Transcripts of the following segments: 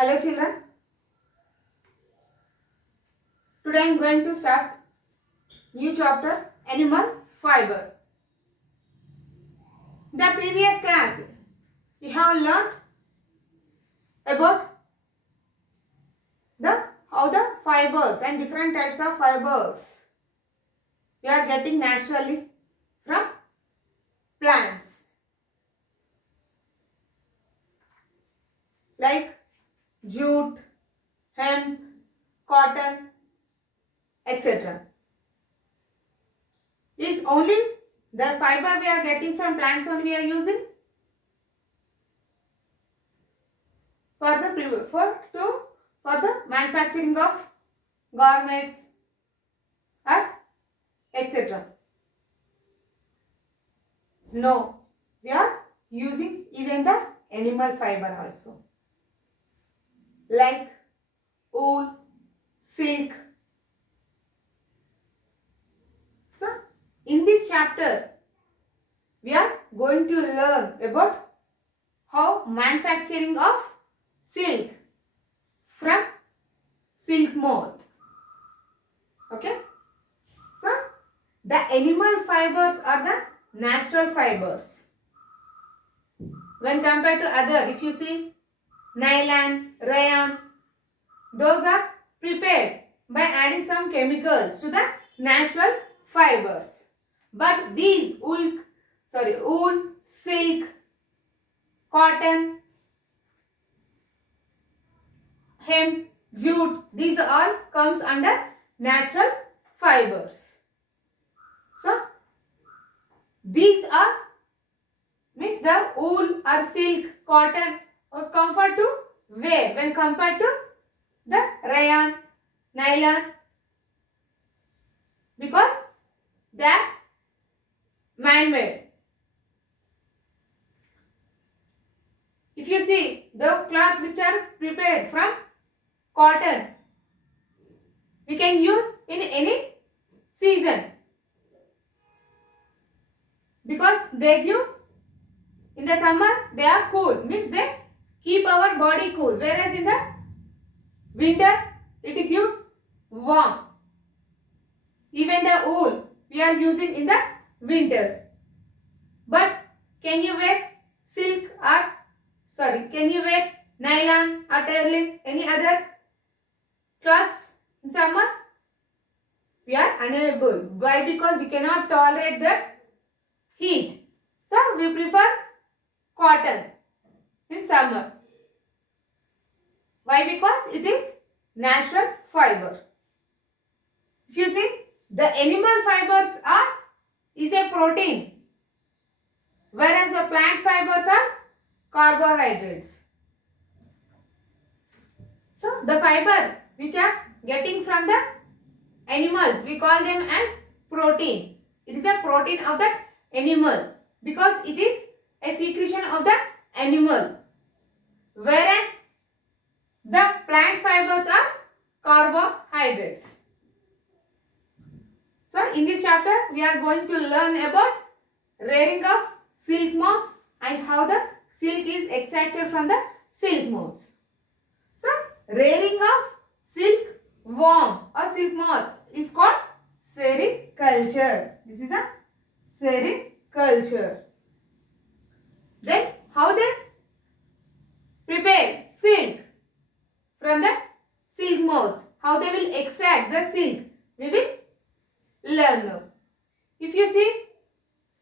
Hello children, today I am going to start new chapter Animal Fiber. The previous class we have learnt about the how the fibers and different types of fibers we are getting naturally from plants like jute, hemp, cotton, etc. Is only the fiber we are getting from plants only we are using for the manufacturing of garments or etc. No, we are using even the animal fiber also like wool, silk. So in this chapter we are going to learn about how manufacturing of silk from silk moth. Okay. So the animal fibers are the natural fibers. When compared to other, if you see nylon, rayon, those are prepared by adding some chemicals to the natural fibers. But these wool, silk, cotton, hemp, jute, these all comes under natural fibers. So these are means the wool or silk, cotton or comfort to wear when compared to the rayon, nylon, because they are man-made. If you see the cloths which are prepared from cotton, we can use in any season because they give in the summer they are cool, means they keep our body cool, whereas in the winter it gives warm. Even the wool we are using in the winter. But can you wear silk or can you wear nylon or terling, any other cloths in summer? We are unable. Why? Because we cannot tolerate the heat. So we prefer cotton in summer. Why? Because it is natural fiber. If you see, the animal fibers is a protein, whereas the plant fibers are carbohydrates. So the fiber which are getting from the animals, we call them as protein. It is a protein of that animal because it is a secretion of the animal, whereas the plant fibers are carbohydrates. So in this chapter we are going to learn about rearing of silk moths and how the silk is extracted from the silk moths. So rearing of silk worm or silk moth is called sericulture. This is a sericulture. Then how they prepare silk from the silk moth, how they will extract the silk, we will learn now. If you see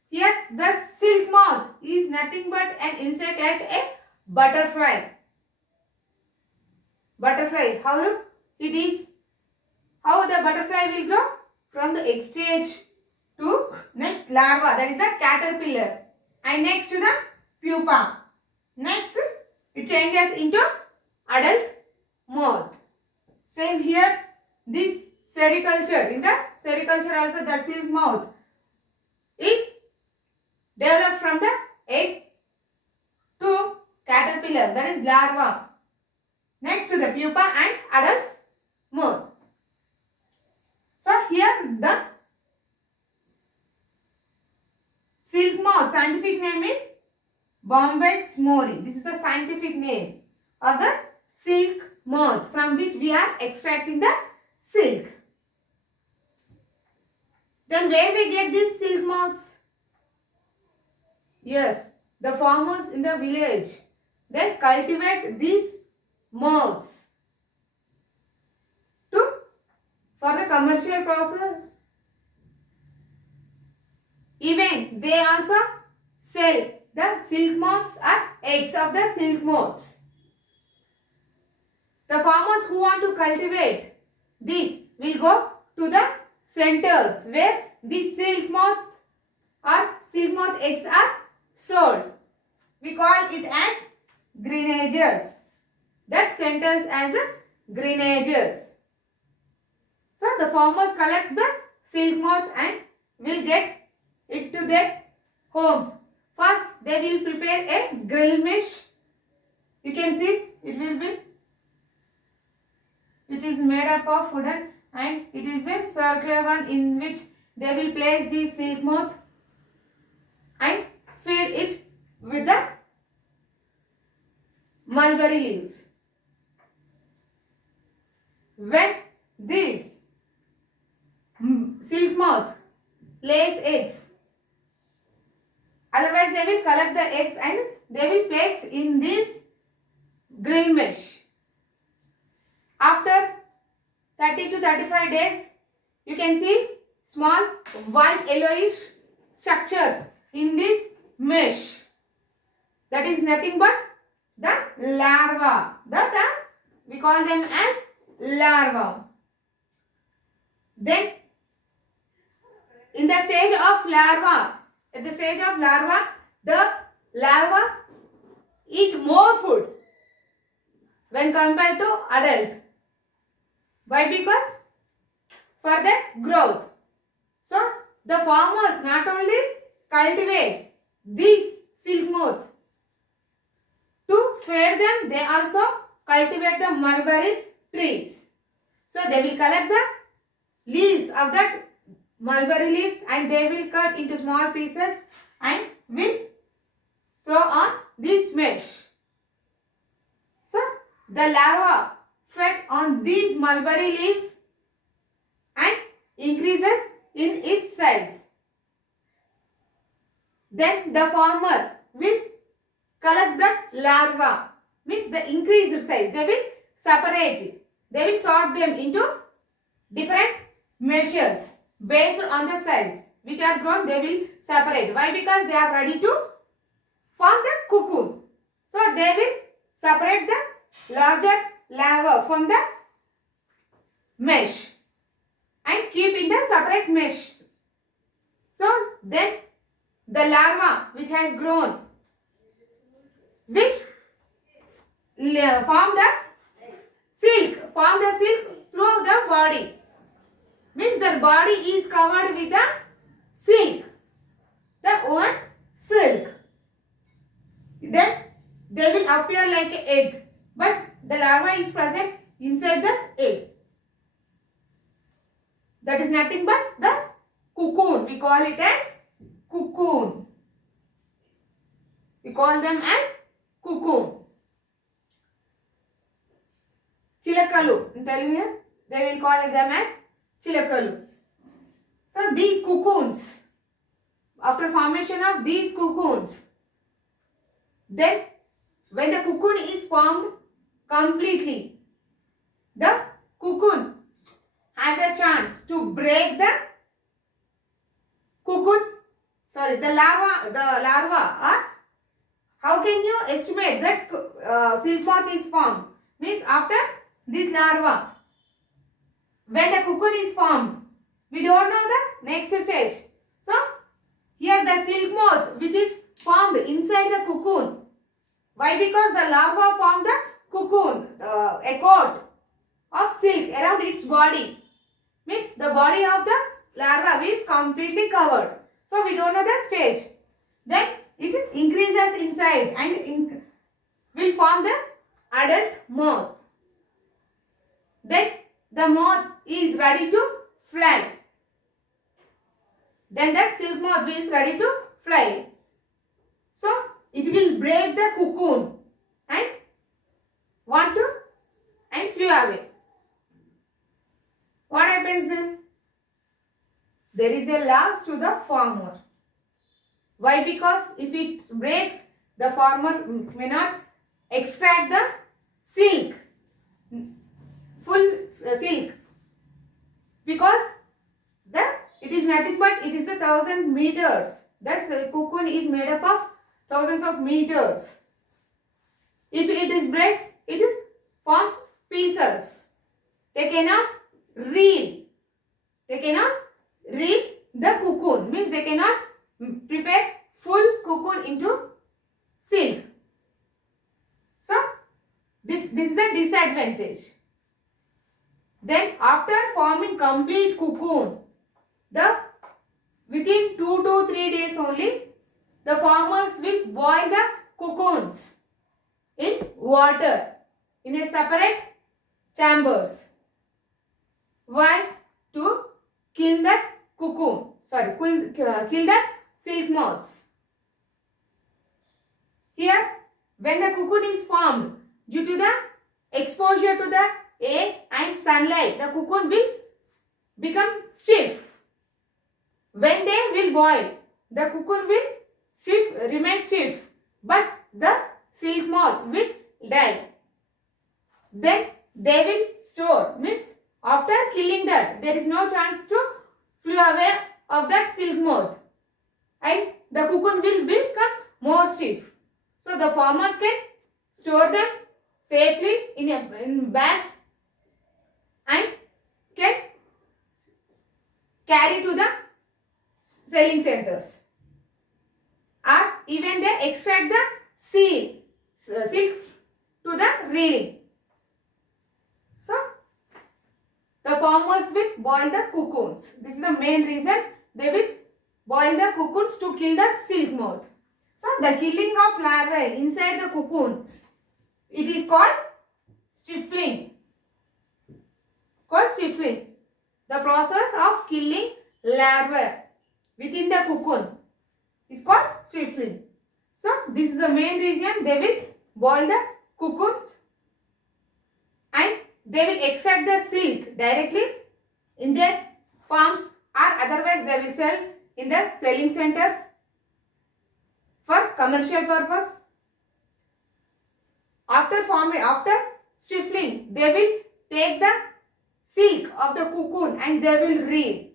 here, the silk moth is nothing but an insect like a butterfly. Butterfly, how it is, how the butterfly will grow from the egg stage to next larva, that is the caterpillar, and next to the pupa. Next it changes into adult moth. Same here, this sericulture, in the sericulture also the silk moth is developed from the egg to caterpillar, that is larva. Next to the pupa and adult moth. So here the silk moth scientific name is Bombyx mori. This is the scientific name of the silk moth from which we are extracting the silk. Then where we get these silk moths? Yes, the farmers in the village, they cultivate these moths to for the commercial process. Even they also sell the silk moths or eggs of the silk moths. The farmers who want to cultivate this will go to the centers where the silk moth or silk moth eggs are sold. We call it as greenagers. That centers as a greenagers. So the farmers collect the silk moth and will get it to their homes. First they will prepare a grill mesh. You can see it will be, which is made up of wooden, and it is a circular one in which they will place the silk moth and feed it with the mulberry leaves. When this silk moth lays eggs, otherwise they will collect the eggs and they will place in this grill mesh. After 30 to 35 days, you can see small white yellowish structures in this mesh. That is nothing but the larva. We call them as larva. Then in the stage of larva, at the stage of larva, the larva eat more food when compared to adult. Why? Because for the growth. So the farmers not only cultivate these silk moths to feed them, they also cultivate the mulberry trees. So they will collect the leaves of that mulberry leaves and they will cut into small pieces and will throw on this mesh. So the larva fed on these mulberry leaves and increases in its size. Then the farmer will collect the larva, means the increased size. They will separate it. They will sort them into different measures based on the size which are grown. They will separate. Why? Because they are ready to form the cocoon. So they will separate the larger larva from the mesh and keep in the separate mesh. So then the larva which has grown will form the silk throughout the body. Means the body is covered with the silk, the own silk. Then they will appear like an egg, but the larva is present inside the egg. That is nothing but the cocoon. We call it as cocoon. We call them as cocoon. Chilakalu. In Telugu, they will call them as chilakalu. So these cocoons, after formation of these cocoons, then when the cocoon is formed completely, the cocoon has a chance to break the cocoon. Sorry, the larva. Or how can you estimate that silk moth is formed? Means after this larva, when the cocoon is formed, we don't know the next stage. So here the silk moth which is formed inside the cocoon. Why? Because the larva formed the cocoon, a coat of silk around its body. Means the body of the larva is completely covered. So we don't know the stage. Then it increases inside and will form the adult moth. Then the moth is ready to fly. Then that silk moth is ready to fly. So it will break the cocoon and want to happens then? There is a loss to the farmer. Why? Because if it breaks, the farmer may not extract the silk, full silk, because it is nothing but it is 1,000 meters. That cocoon is made up of thousands of meters. If it is breaks, it forms pieces. They cannot reel. They cannot reel the cocoon. Means they cannot prepare full cocoon into silk. So this is a disadvantage. Then after forming complete cocoon, within 2 to 3 days only, the farmers will boil the cocoons in water in a separate chambers. Why? To kill that cocoon. Sorry, kill that silk moths. Here, when the cocoon is formed, due to the exposure to the air and sunlight, the cocoon will become stiff. When they will boil, the cocoon will remain stiff, but the silk moth will die. Then they will store. Means after killing that, there is no chance to fly away of that silk moth, and the cocoon will become more stiff. So the farmers can store them safely in bags and can carry to the selling centers, or even they extract the silk to the reeling. So the farmers will boil the cocoons. This is the main reason they will boil the cocoons, to kill the silk moth. So the killing of larvae inside the cocoon, it is called stifling. The process of killing larvae within the cocoon is called stifling. So this is the main reason they will boil the cocoons, and they will extract the silk directly in their farms, or otherwise they will sell in the selling centers for commercial purpose. After stifling, they will take the silk of the cocoon and they will reel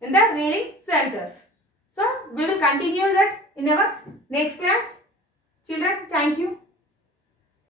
in the reeling centers. So we will continue that in our next class. Children, thank you.